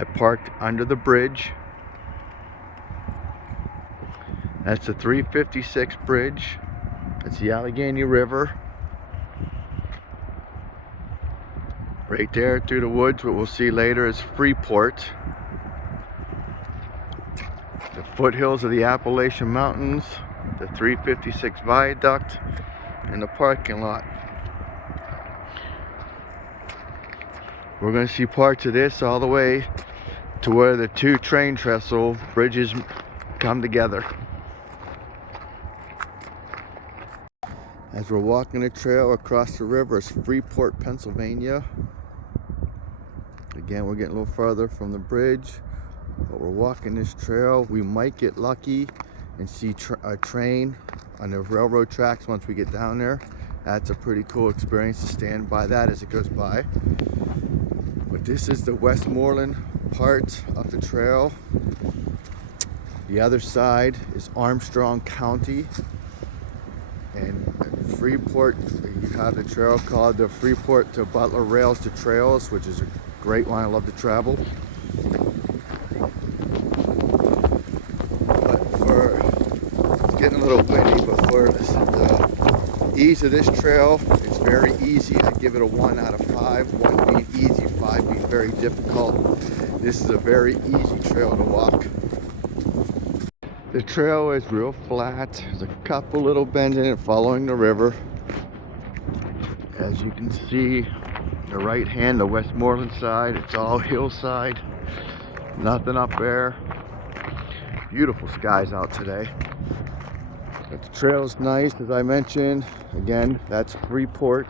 I parked under the bridge. That's the 356 bridge. That's the Allegheny River. Right there through the woods, what we'll see later is Freeport. The foothills of the Appalachian Mountains, the 356 viaduct, and the parking lot. We're going to see parts of this all the way to where the two train trestle bridges come together. As we're walking the trail across the river is Freeport, Pennsylvania. Again, we're getting a little farther from the bridge, but we're walking this trail. We might get lucky and see a train on the railroad tracks once we get down there. That's a pretty cool experience to stand by that as it goes by. But this is the Westmoreland part of the trail. The other side is Armstrong County. And at Freeport, you have the trail called the Freeport to Butler Rails to Trails, which is a great one. I love to travel. It's getting a little windy, but for the ease of this trail, it's very easy. I give it a 1 out of 5. 1 being easy, 5 being very difficult. This is a very easy trail to walk. The trail is real flat. There's a couple little bends in it following the river. As you can see, the right hand, the Westmoreland side, it's all hillside. Nothing up there. Beautiful skies out today. But the trail's nice, as I mentioned. Again, that's Freeport,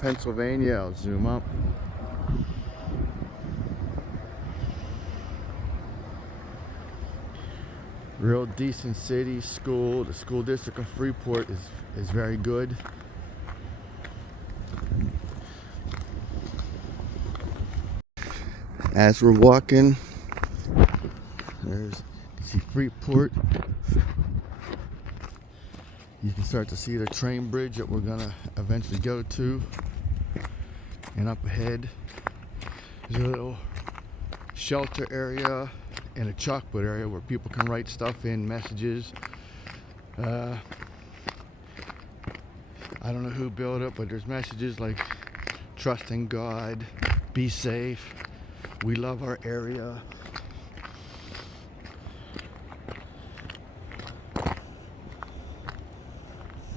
Pennsylvania. I'll zoom up. Real decent city, school. The school district of Freeport is very good. As we're walking, you see Freeport. You can start to see the train bridge that we're gonna eventually go to. And up ahead, there's a little shelter area and a chalkboard area where people can write stuff in, messages. I don't know who built it, but there's messages like trust in God, be safe, we love our area.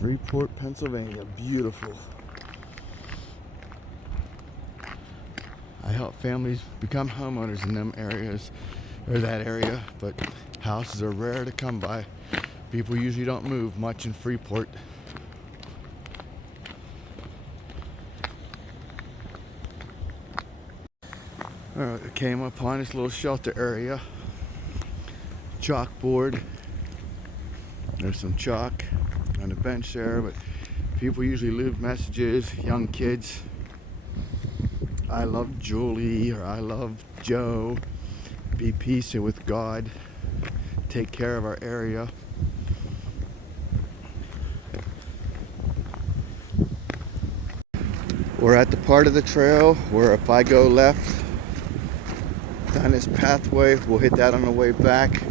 Freeport, Pennsylvania, beautiful. I help families become homeowners in them areas, or that area, but houses are rare to come by. People usually don't move much in Freeport. Alright, I came upon this little shelter area. Chalkboard. There's some chalk on the bench there, but people usually leave messages, young kids. I love Julie, or I love Joe. Be peace with God. Take care of our area. We're at the part of the trail where if I go left down this pathway, we'll hit that on the way back.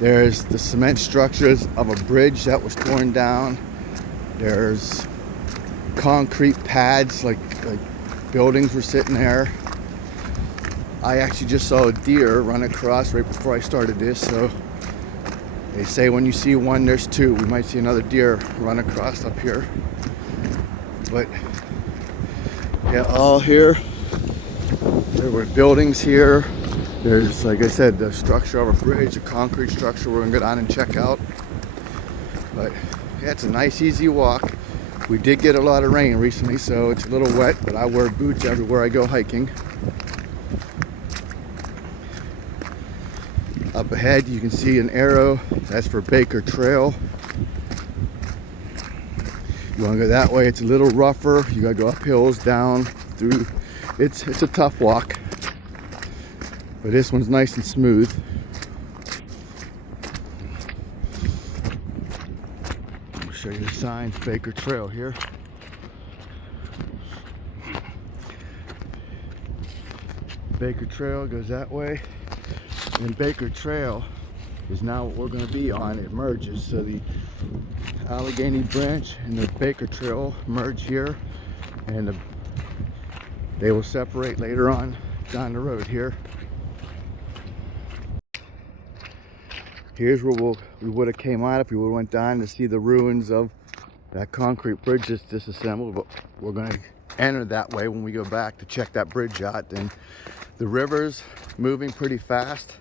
There's the cement structures of a bridge that was torn down. There's concrete pads, like buildings were sitting there. I actually just saw a deer run across right before I started this, so they say when you see one, there's two. We might see another deer run across up here. But yeah, all here. There were buildings here. There's, like I said, the structure of a bridge, a concrete structure we're gonna go down and check out. But yeah, it's a nice, easy walk. We did get a lot of rain recently, so it's a little wet, but I wear boots everywhere I go hiking. Up ahead, you can see an arrow. That's for Baker Trail. You want to go that way, it's a little rougher. You got to go up hills, down, through. It's a tough walk. But this one's nice and smooth. I'll show you the signs, Baker Trail here. Baker Trail goes that way. And Baker Trail is now what we're going to be on. It merges. So the Allegheny branch and the Baker Trail merge here. And they will separate later on down the road here. Here's where we would have came out if we would have went down to see the ruins of that concrete bridge that's disassembled. But we're going to enter that way when we go back to check that bridge out. And the river's moving pretty fast,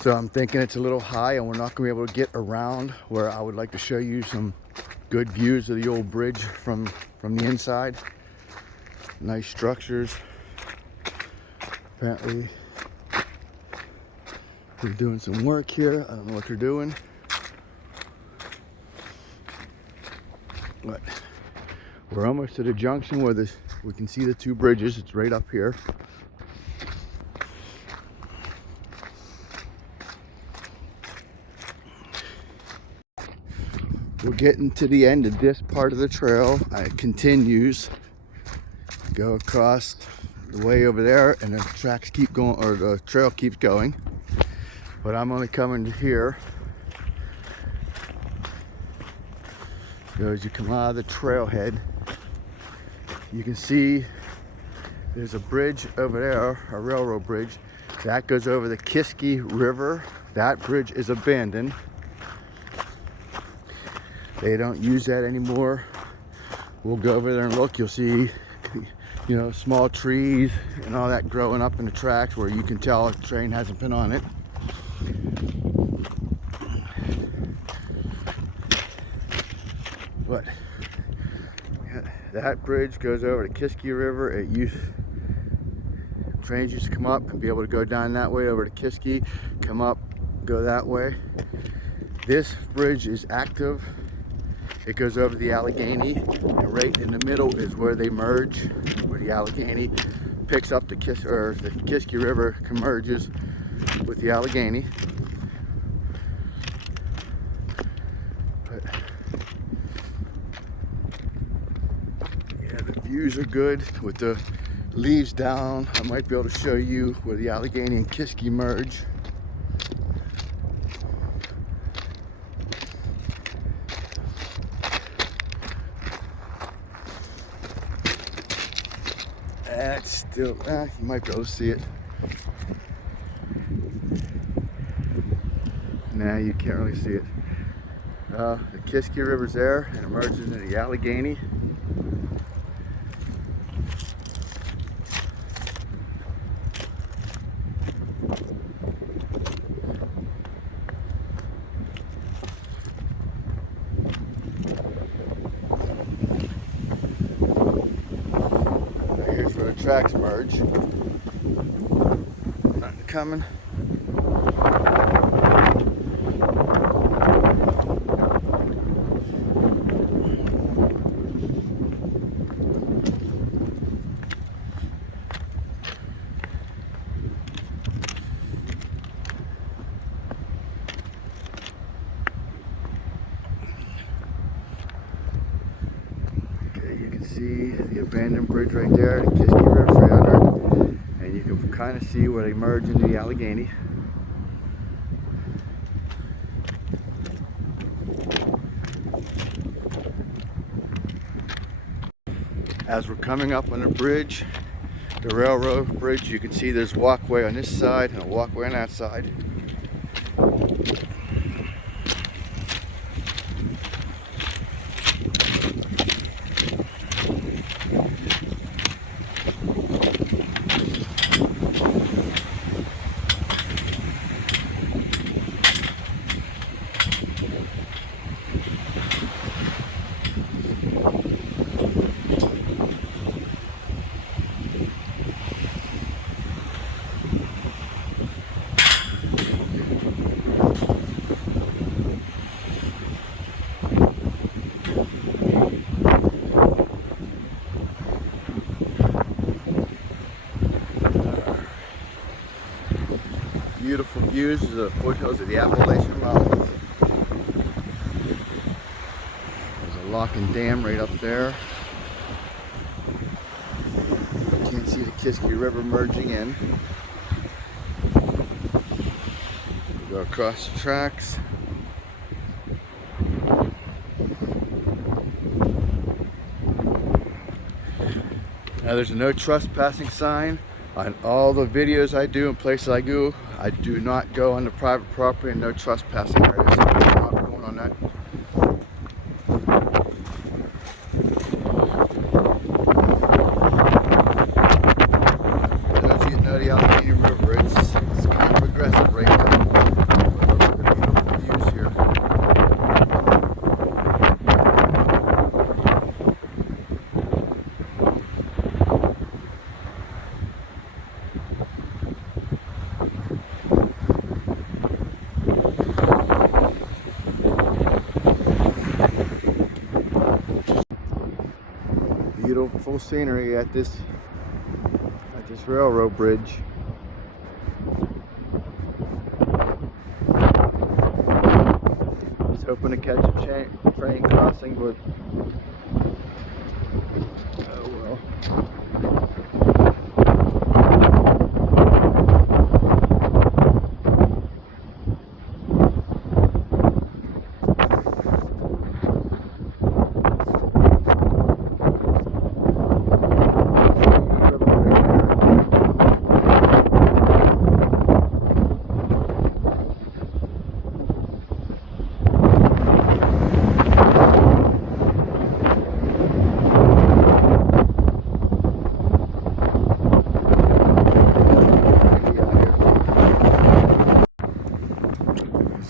so I'm thinking it's a little high and we're not going to be able to get around where I would like to show you some good views of the old bridge from the inside. Nice structures. Apparently they're doing some work here. I don't know what they're doing, but we're almost to the junction where we can see the two bridges. It's right up here. We're getting to the end of this part of the trail. It continues, go across the way over there, and the tracks keep going, or the trail keeps going. But I'm only coming to here. So as you come out of the trailhead, you can see there's a bridge over there, a railroad bridge that goes over the Kiski River. That bridge is abandoned. They don't use that anymore. We'll go over there and look. You'll see, you know, small trees and all that growing up in the tracks where you can tell a train hasn't been on it. But that bridge goes over the Kiski River. Trains used to come up and be able to go down that way over to Kiski, come up, go that way. This bridge is active. It goes over the Allegheny, and right in the middle is where they merge, where the Allegheny picks up the Kiski River converges with the Allegheny. But yeah, the views are good with the leaves down. I might be able to show you where the Allegheny and Kiski merge. That's still, you might be able to see it. Nah, you can't really see it. The Kiski River's there and it merges into the Allegheny. Here's where the tracks merge. Nothing coming. See the abandoned bridge right there, the Kiski River right under, and you can kind of see where they merge into the Allegheny. As we're coming up on the bridge, the railroad bridge, you can see there's a walkway on this side and a walkway on that side. Beautiful views of the foothills of the Appalachian Mountains. There's a lock and dam right up there. You can't see the Kiskee River merging in. Go across the tracks. Now there's a no trespassing sign on all the videos I do and places I go. I do not go on the private property and no trespassing areas. I'm not going on that. As you know, the Allegheny River, it's kind of aggressive right now. But look at the beautiful views here. Beautiful scenery at this railroad bridge. I was hoping to catch a train crossing, but oh well.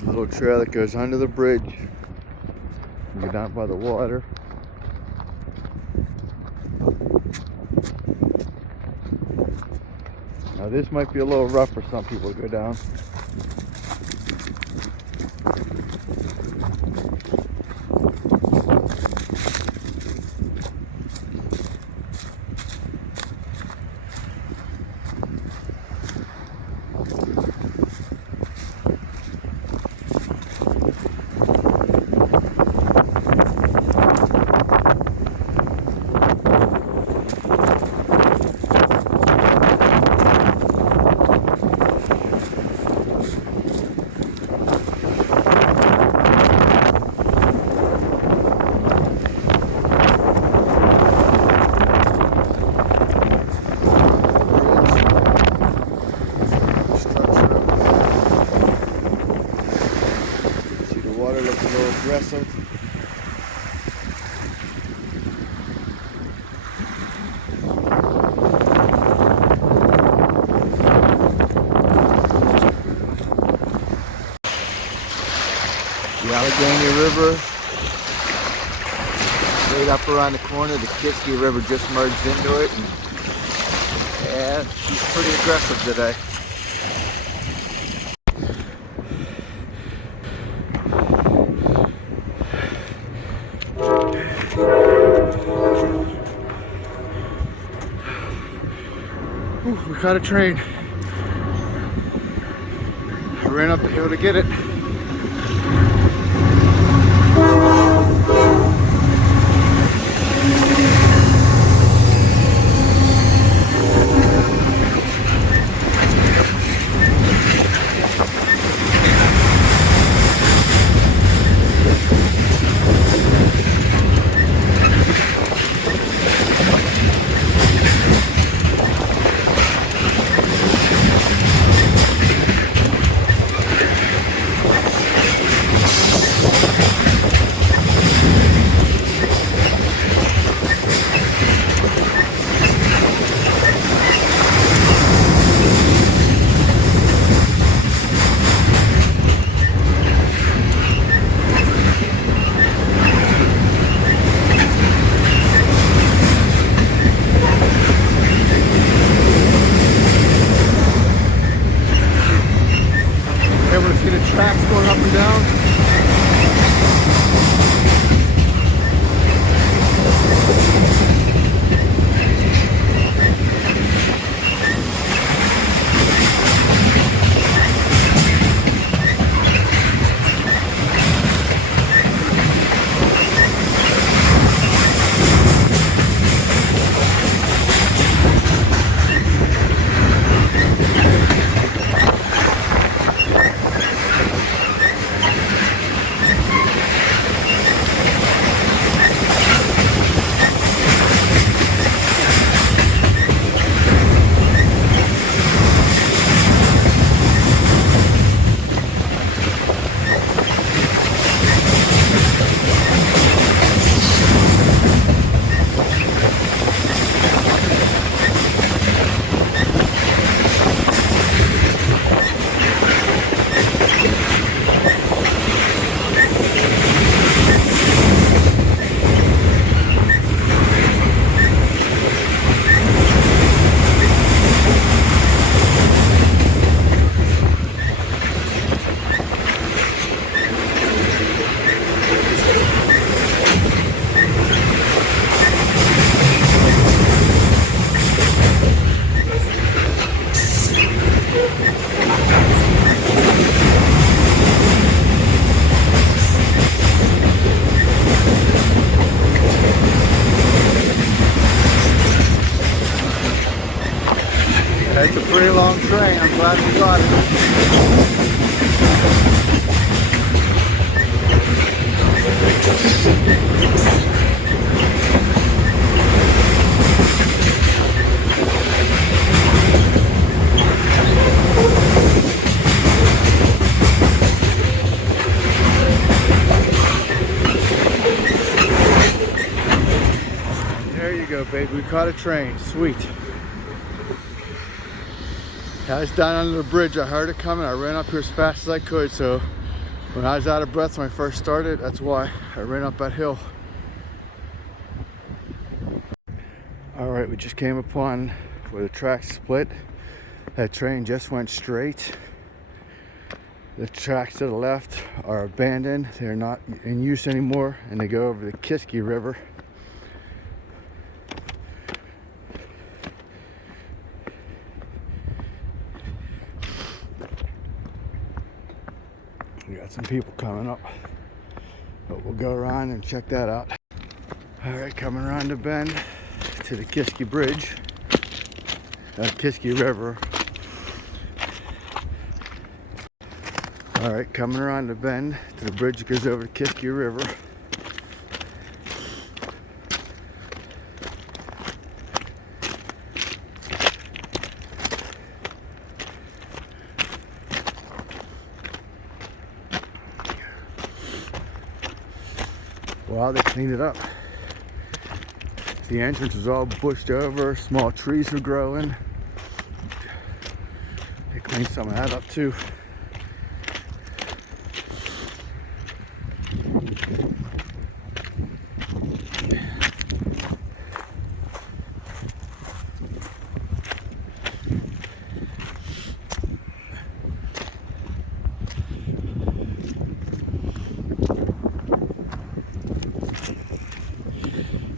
Little trail that goes under the bridge. You get down by the water. Now this might be a little rough for some people to go down. Aggressive. The Allegheny River, right up around the corner, the Kiskee River just merged into it, and she's pretty aggressive today. Ooh, we caught a train. I ran up the hill to get it. It's a pretty long train. I'm glad we got it. There you go, baby. We caught a train. Sweet. I was down under the bridge. I heard it coming. I ran up here as fast as I could. So when I was out of breath when I first started, that's why I ran up that hill. All right, we just came upon where the tracks split. That train just went straight. The tracks to the left are abandoned. They're not in use anymore, and they go over the Kiskee River. We got some people coming up, but we'll go around and check that out. All right, coming around the bend to the Kiskee Bridge, Kiskee River. All right, coming around the bend to the bridge that goes over the Kiskee River. Wow, they cleaned it up. The entrance was all bushed over, small trees were growing. They cleaned some of that up too.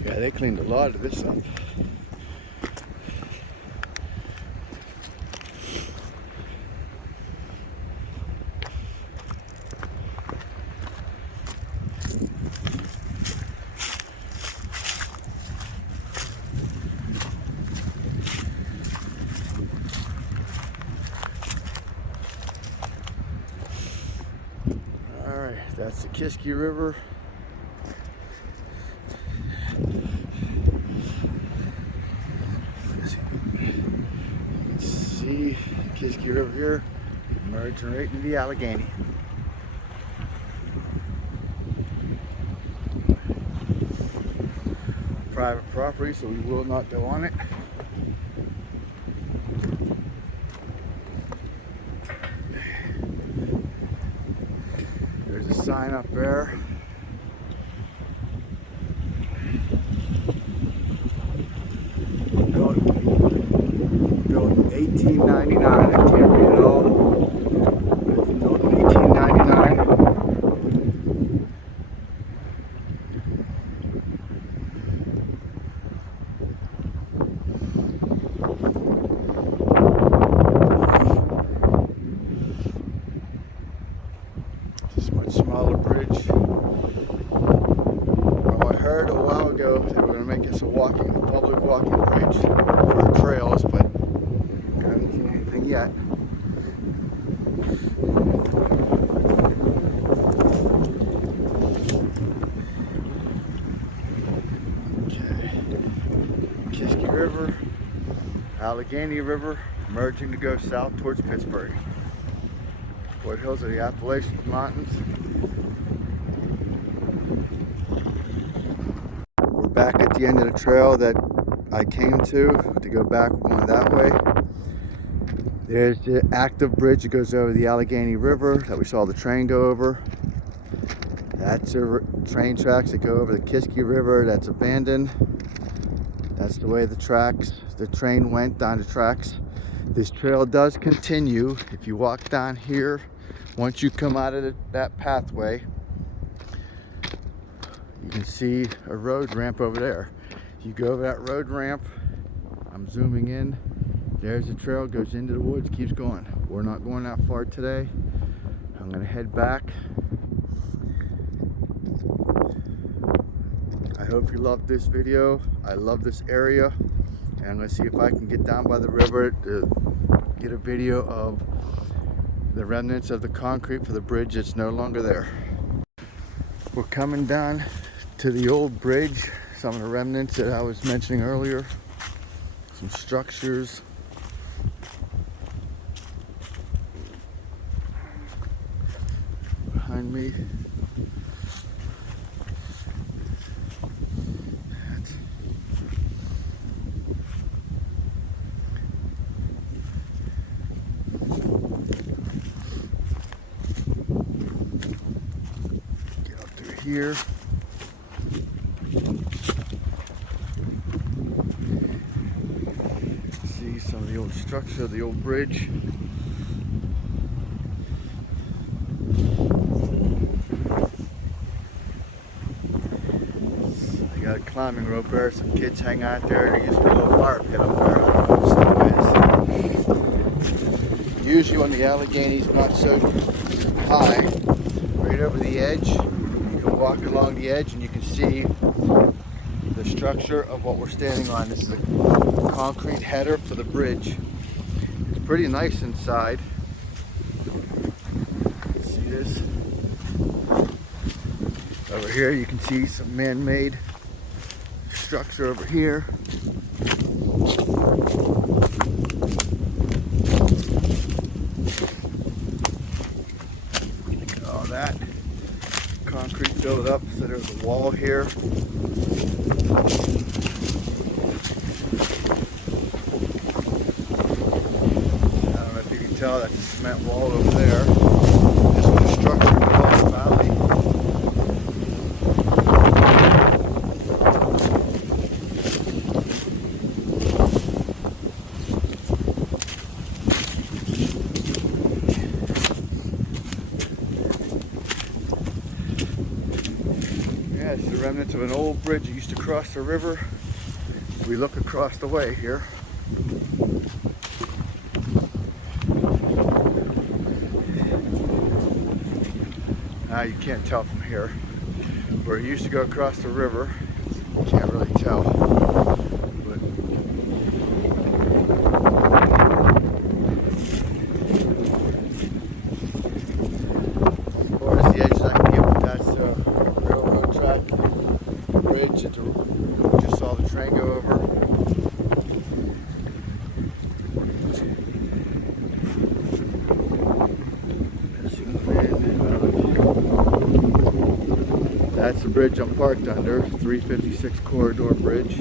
Yeah, they cleaned a lot of this up. All right, that's the Kiskee River. See Kiskee River here, merging right into the Allegheny. Private property, so we will not go on it. There's a sign up there. Built 1899. I can't read it all. It's built in 1899. It's a much smaller bridge. Well, I heard a while ago they were going to make this a public walking bridge for trails, but I haven't seen anything yet. Okay. Kiskee River, Allegheny River, merging to go south towards Pittsburgh. Foothills of the Appalachian Mountains. We're back at the end of the trail that I came to go back going that way. There's the active bridge that goes over the Allegheny River that we saw the train go over. That's the train tracks that go over the Kiskee River that's abandoned. That's the way the train went down the tracks. This trail does continue. If you walk down here, once you come out of that pathway, you can see a road ramp over there. You go over that road ramp, I'm zooming in, there's the trail, goes into the woods, keeps going. We're not going that far today. I'm gonna head back. I hope you loved this video. I love this area. And I'm going to see if I can get down by the river to get a video of the remnants of the concrete for the bridge that's no longer there. We're coming down to the old bridge, some of the remnants that I was mentioning earlier, some structures. Behind me. Get up through here. See some of the old structure of the old bridge. Got a climbing rope there, some kids hang out there. There used to be a little fire pit up there. I don't know what it still is. Usually when the Allegheny's not so high, right over the edge, you can walk along the edge and you can see the structure of what we're standing on. This is a concrete header for the bridge. It's pretty nice inside. See this? Over here you can see some man-made structure over here. Look at all that concrete filled up, so there's a wall here. I don't know if you can tell, that's a cement wall over there. This was a structure in the valley. It's the remnants of an old bridge that used to cross the river. We look across the way here. Now you can't tell from here. Where it used to go across the river, you can't really tell. But as far as the edges I can give, that's railroad track, bridge that we just saw the train go over. That's the bridge I'm parked under, 356 corridor bridge.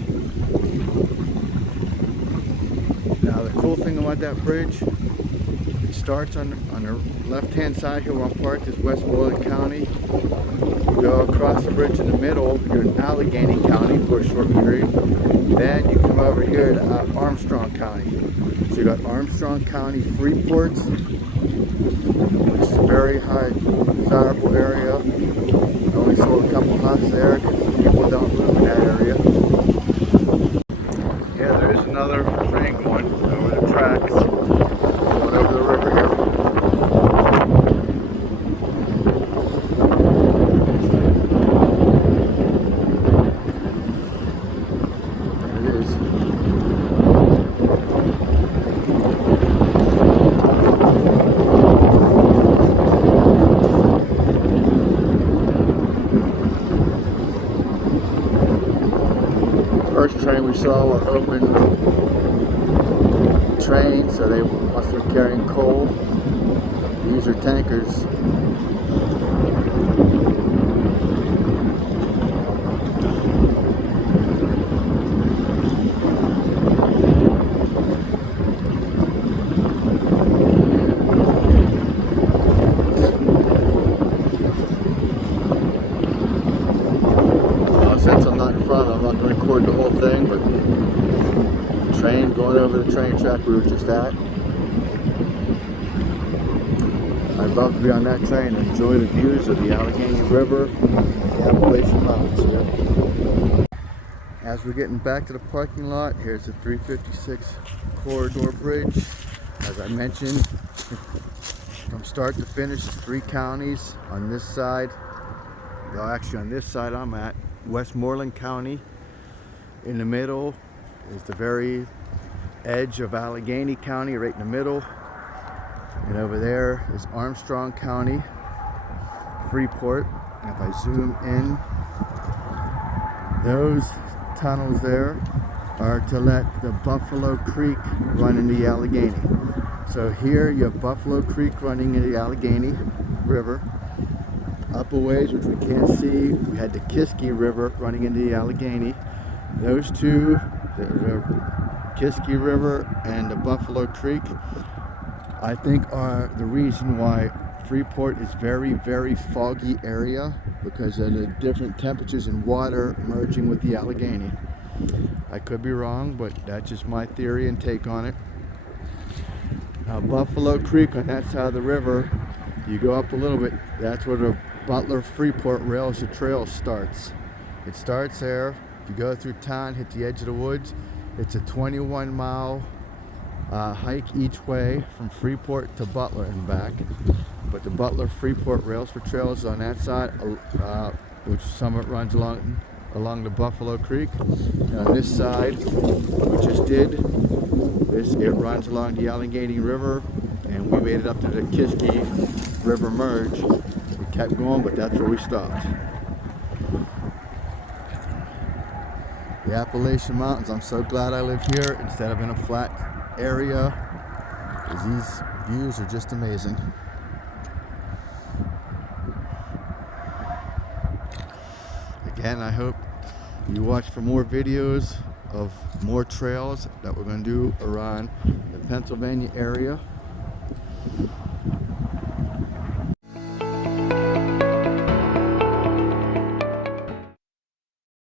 Now the cool thing about that bridge, it starts on the left-hand side here where I'm parked is Westmoreland County. You go across the bridge in the middle, you're in Allegheny County for a short period. Then you come over here to Armstrong County. So you got Armstrong County, Freeport, which is a very high desirable area. I only sold a couple houses there because people don't live in that area. Yeah, there is another train going over the tracks, going over the river here. There it is. First train we saw were open trains, so they must have been carrying coal. These are tankers. Since I'm not in front, I'm not going to record the whole thing, but train going over the train track we were just at. I'd love to be on that train and enjoy the views of the Allegheny River and the Appalachian Mountains here. As we're getting back to the parking lot, here's the 356 corridor bridge. As I mentioned, from start to finish, it's 3 counties on this side. Well, actually on this side I'm at, Westmoreland County. In the middle is the very edge of Allegheny County, right in the middle. And over there is Armstrong County, Freeport. And if I zoom in, those tunnels there are to let the Buffalo Creek run into the Allegheny. So here you have Buffalo Creek running into the Allegheny River. Up a ways, which we can't see, we had the Kiskee River running into the Allegheny. Those two, the Kiskee River and the Buffalo Creek, I think are the reason why Freeport is very, very foggy area, because of the different temperatures and water merging with the Allegheny. I could be wrong, but that's just my theory and take on it. Now Buffalo Creek on that side of the river, you go up a little bit, that's where the Butler Freeport Rails to Trail starts. It starts there. If you go through town, hit the edge of the woods, it's a 21-mile hike each way from Freeport to Butler and back. But the Butler Freeport Rails for Trails on that side, which some of it runs along the Buffalo Creek. And on this side, we just did this. It runs along the Allegheny River, and we made it up to the Kiski River merge. We kept going, but that's where we stopped. The Appalachian Mountains, I'm so glad I live here instead of in a flat area, because these views are just amazing. Again, I hope you watch for more videos of more trails that we're going to do around the Pennsylvania area.